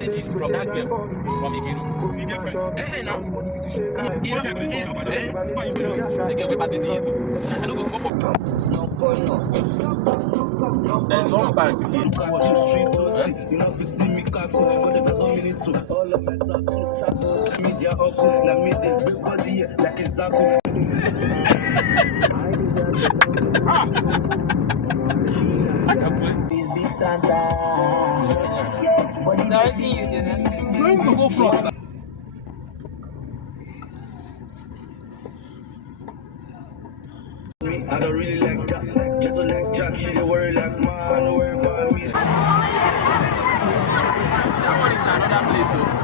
Messages from that girl from Ikiru. Now. The girl will pass 20 years too. I don't go for. There's one bag. I can play. Dorothy, you do that. Going to go front. I don't really like that. Just like Jack, she don't worry like man, don't worry about me. That one is another place.